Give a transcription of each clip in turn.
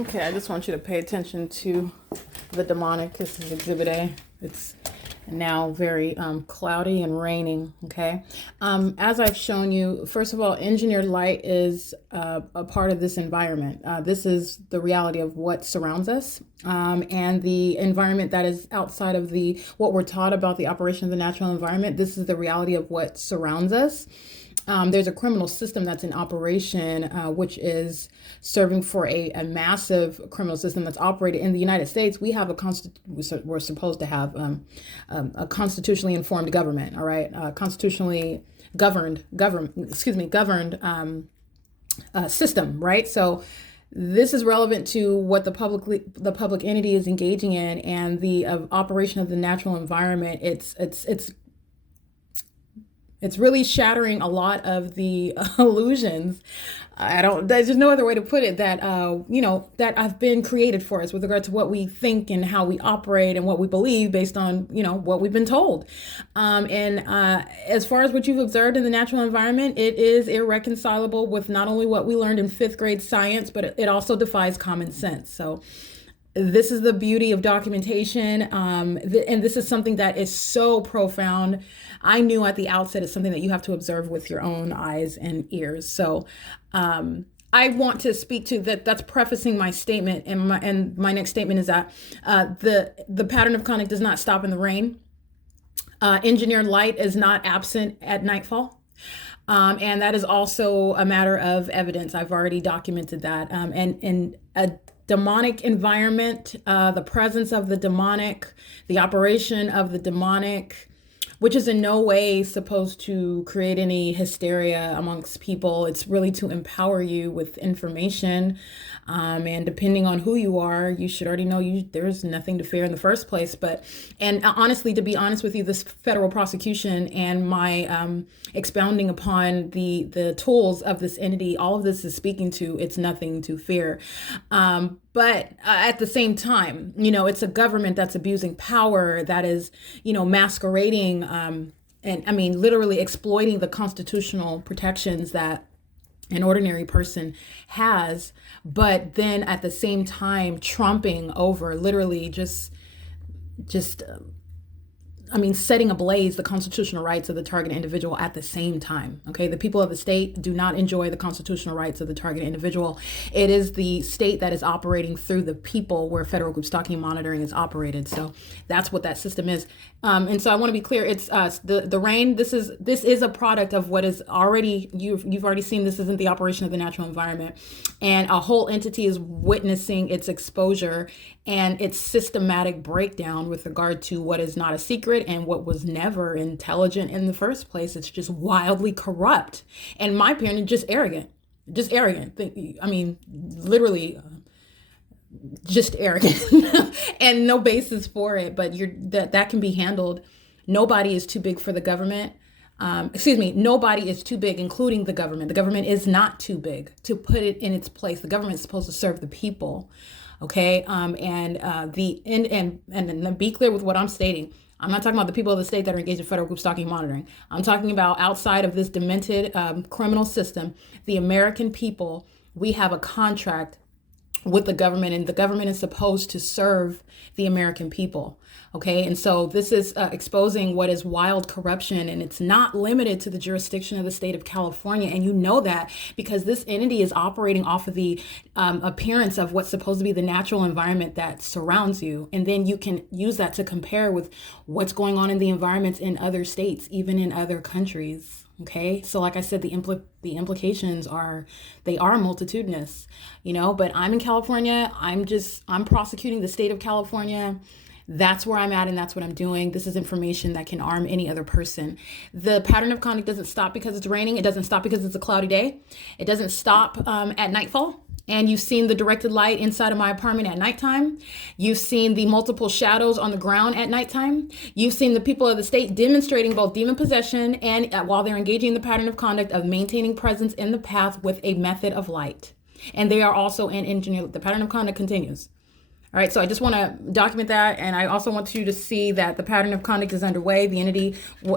Okay, I just want you to pay attention to the demonic. This is Exhibit A. It's now very cloudy and raining. Okay, as I've shown you, first of all, engineered light is a part of this environment. This is the reality of what surrounds us, and the environment that is outside of the what we're taught about the operation of the natural environment. This is the reality of what surrounds us. There's a criminal system that's in operation, which is serving for a massive criminal system that's operated in the United States. We have we're supposed to have a constitutionally informed government, all right, constitutionally governed system, right? So this is relevant to what the public entity is engaging in, and the operation of the natural environment. It's really shattering a lot of the illusions. There's just no other way to put it, that, that have been created for us with regard to what we think and how we operate and what we believe based on, what we've been told. As far as what you've observed in the natural environment, it is irreconcilable with not only what we learned in fifth grade science, but it also defies common sense. So this is the beauty of documentation. And this is something that is so profound. I knew at the outset it's something that you have to observe with your own eyes and ears. So I want to speak to that. That's prefacing my statement. And my next statement is that the pattern of conduct does not stop in the rain. Engineered light is not absent at nightfall. And that is also a matter of evidence. I've already documented that. And a demonic environment, the presence of the demonic, the operation of the demonic, which is in no way supposed to create any hysteria amongst people. It's really to empower you with information. And depending on who you are, you should already know there's nothing to fear in the first place. And honestly, to be honest with you, this federal prosecution and my expounding upon the tools of this entity, all of this is speaking to it's nothing to fear. But at the same time, it's a government that's abusing power, that is, masquerading and I mean, literally exploiting the constitutional protections that an ordinary person has, but then at the same time trumping over literally just setting ablaze the constitutional rights of the target individual at the same time. Okay, the people of the state do not enjoy the constitutional rights of the target individual. It is the state that is operating through the people where federal group stalking and monitoring is operated. So that's what that system is. And so I want to be clear. It's the rain. This is a product of what is already you've already seen. This isn't the operation of the natural environment, and a whole entity is witnessing its exposure and its systematic breakdown with regard to what is not a secret and what was never intelligent in the first place. It's just wildly corrupt, and in my opinion, just arrogant. I mean, literally. Just arrogant and no basis for it, but that can be handled. Nobody is too big for the government. Nobody is too big, including the government. The government is not too big to put it in its place. The government is supposed to serve the people. Okay. And be clear with what I'm stating. I'm not talking about the people of the state that are engaged in federal group stalking and monitoring. I'm talking about outside of this demented criminal system, the American people. We have a contract with the government, and the government is supposed to serve the American people. Okay. And so this is exposing what is wild corruption, and it's not limited to the jurisdiction of the state of California. And you know that because this entity is operating off of the appearance of what's supposed to be the natural environment that surrounds you. And then you can use that to compare with what's going on in the environments in other states, even in other countries. Okay, so like I said, the implications are multitudinous, but I'm in California. I'm prosecuting the state of California. That's where I'm at, and that's what I'm doing. This is information that can arm any other person. The pattern of conduct doesn't stop because it's raining. It doesn't stop because it's a cloudy day. It doesn't stop at nightfall. And you've seen the directed light inside of my apartment at nighttime. You've seen the multiple shadows on the ground at nighttime. You've seen the people of the state demonstrating both demon possession and while they're engaging in the pattern of conduct of maintaining presence in the path with a method of light. And they are also an engineer. The pattern of conduct continues. All right, so I just want to document that, and I also want you to see that the pattern of conduct is underway. The entity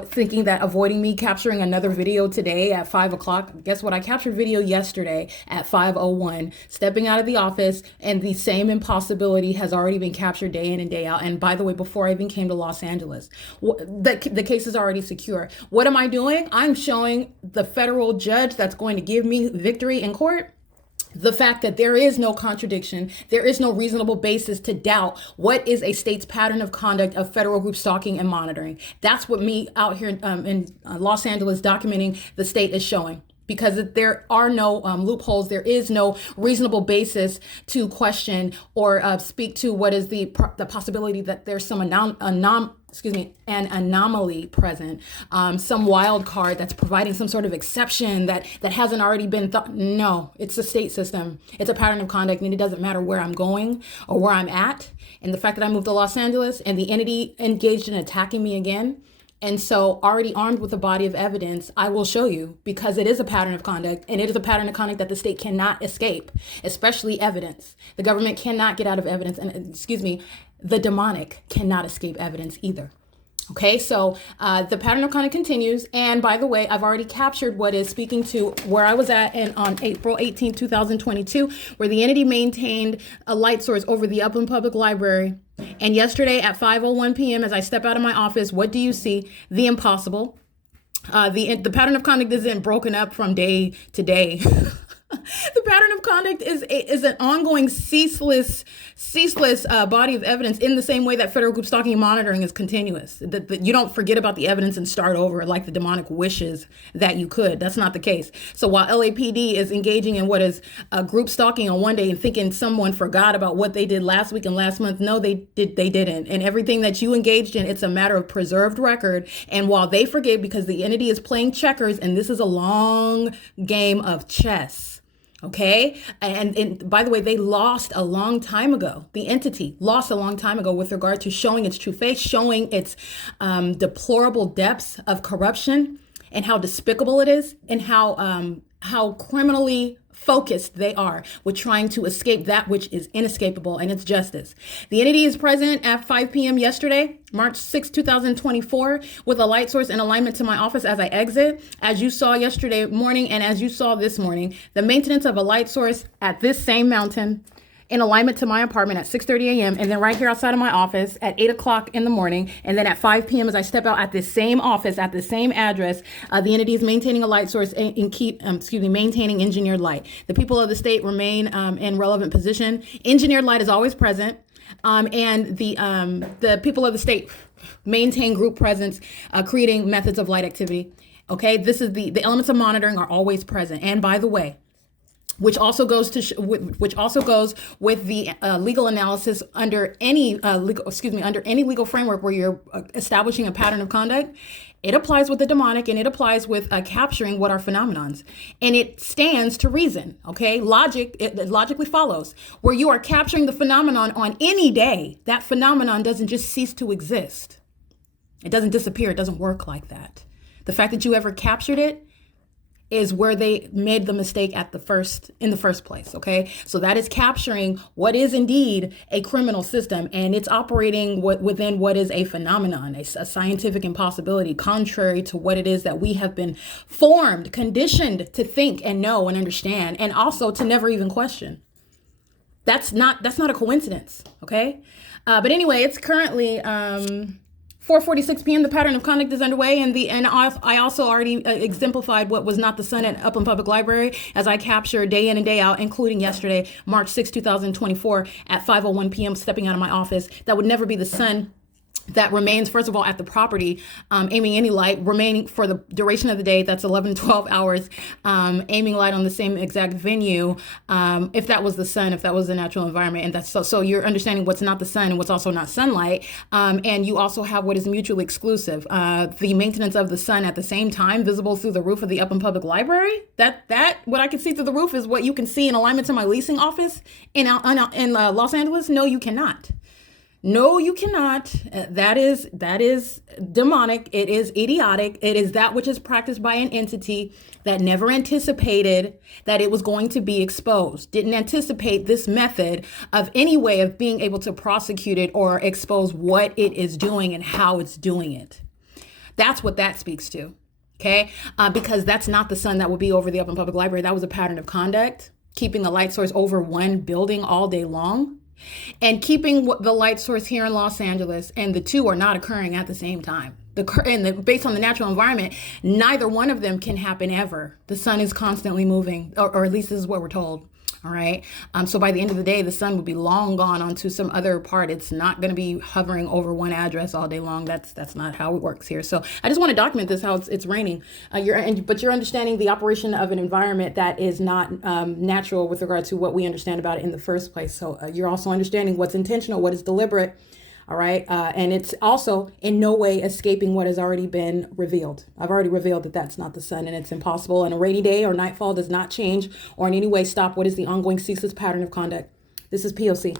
thinking that avoiding me capturing another video today at 5 o'clock. Guess what? I captured video yesterday at 5:01, stepping out of the office, and the same impossibility has already been captured day in and day out. And by the way, before I even came to Los Angeles, the case is already secure. What am I doing? I'm showing the federal judge that's going to give me victory in court the fact that there is no contradiction, there is no reasonable basis to doubt what is a state's pattern of conduct of federal group stalking and monitoring. That's what me out here in Los Angeles documenting the state is showing. Because there are no loopholes, there is no reasonable basis to question or speak to what is the possibility that there's some an anomaly present, some wild card that's providing some sort of exception that hasn't already been thought. No, it's a state system. It's a pattern of conduct, and it doesn't matter where I'm going or where I'm at. And the fact that I moved to Los Angeles and the entity engaged in attacking me again, and so already armed with a body of evidence, I will show you, because it is a pattern of conduct, and it is a pattern of conduct that the state cannot escape, especially evidence. The government cannot get out of evidence, and the demonic cannot escape evidence either. Okay, so the pattern of conduct continues. And by the way, I've already captured what is speaking to where I was at on April 18, 2022, where the entity maintained a light source over the Upland Public Library. And yesterday at 5:01 p.m., as I step out of my office, what do you see? The impossible. The pattern of conduct isn't broken up from day to day. The pattern of conduct is an ongoing, ceaseless body of evidence, in the same way that federal group stalking and monitoring is continuous. That you don't forget about the evidence and start over like the demonic wishes that you could. That's not the case. So while LAPD is engaging in what is group stalking on one day and thinking someone forgot about what they did last week and last month, no, they didn't. And everything that you engaged in, it's a matter of preserved record. And while they forget, because the entity is playing checkers, and this is a long game of chess. Okay. And by the way, they lost a long time ago. The entity lost a long time ago with regard to showing its true face, showing its deplorable depths of corruption, and how despicable it is, and how criminally focused they are with trying to escape that which is inescapable, and it's justice. The entity is present at 5 p.m. yesterday, March 6, 2024, with a light source in alignment to my office as I exit. As you saw yesterday morning, and as you saw this morning, the maintenance of a light source at this same mountain in alignment to my apartment at 6:30 a.m. and then right here outside of my office at 8 o'clock in the morning, and then at 5 p.m. as I step out at this same office at the same address, the entity is maintaining a light source and maintaining engineered light. The people of the state remain in relevant position. Engineered light is always present, and the people of the state maintain group presence, creating methods of light activity. Okay, this is the elements of monitoring are always present. And by the way, which also goes with the legal analysis under any legal framework where you're establishing a pattern of conduct. It applies with the demonic, and it applies with capturing what are phenomenons, and it stands to reason. Okay, it logically follows. Where you are capturing the phenomenon on any day, that phenomenon doesn't just cease to exist. It doesn't disappear. It doesn't work like that. The fact that you ever captured it is where they made the mistake in the first place. Okay, so that is capturing what is indeed a criminal system, and it's operating within what is a phenomenon, a scientific impossibility, contrary to what it is that we have been conditioned to think and know and understand, and also to never even question. That's not a coincidence. Okay, but anyway, it's currently 4:46 p.m. The pattern of conduct is underway, and I also already exemplified what was not the sun at Upland Public Library, as I captured day in and day out, including yesterday, March 6, 2024, at 5:01 p.m. stepping out of my office. That would never be the sun that remains, first of all, at the property, aiming any light, remaining for the duration of the day. That's 11 to 12 hours, aiming light on the same exact venue. If that was the sun, if that was the natural environment, and that's so you're understanding what's not the sun and what's also not sunlight. And you also have what is mutually exclusive. The maintenance of the sun at the same time, visible through the roof of the Upland Public Library. That what I can see through the roof is what you can see in alignment to my leasing office in Los Angeles. No, you cannot. No, you cannot. That is demonic. It is idiotic. It is that which is practiced by an entity that never anticipated that it was going to be exposed. Didn't anticipate this method of any way of being able to prosecute it or expose what it is doing and how it's doing it. That's what that speaks to. Okay, because that's not the sun that will be over the Upland Public Library. That was a pattern of conduct, keeping the light source over one building all day long. And keeping the light source here in Los Angeles, and the two are not occurring at the same time. Based on the natural environment, neither one of them can happen ever. The sun is constantly moving, or at least this is what we're told. All right. So by the end of the day, the sun would be long gone onto some other part. It's not going to be hovering over one address all day long. That's not how it works here. So I just want to document this, how it's raining. But you're understanding the operation of an environment that is not natural with regard to what we understand about it in the first place. So you're also understanding what's intentional, what is deliberate. All right. And it's also in no way escaping what has already been revealed. I've already revealed that that's not the sun, and it's impossible. And a rainy day or nightfall does not change or in any way stop what is the ongoing ceaseless pattern of conduct. This is P.O.C.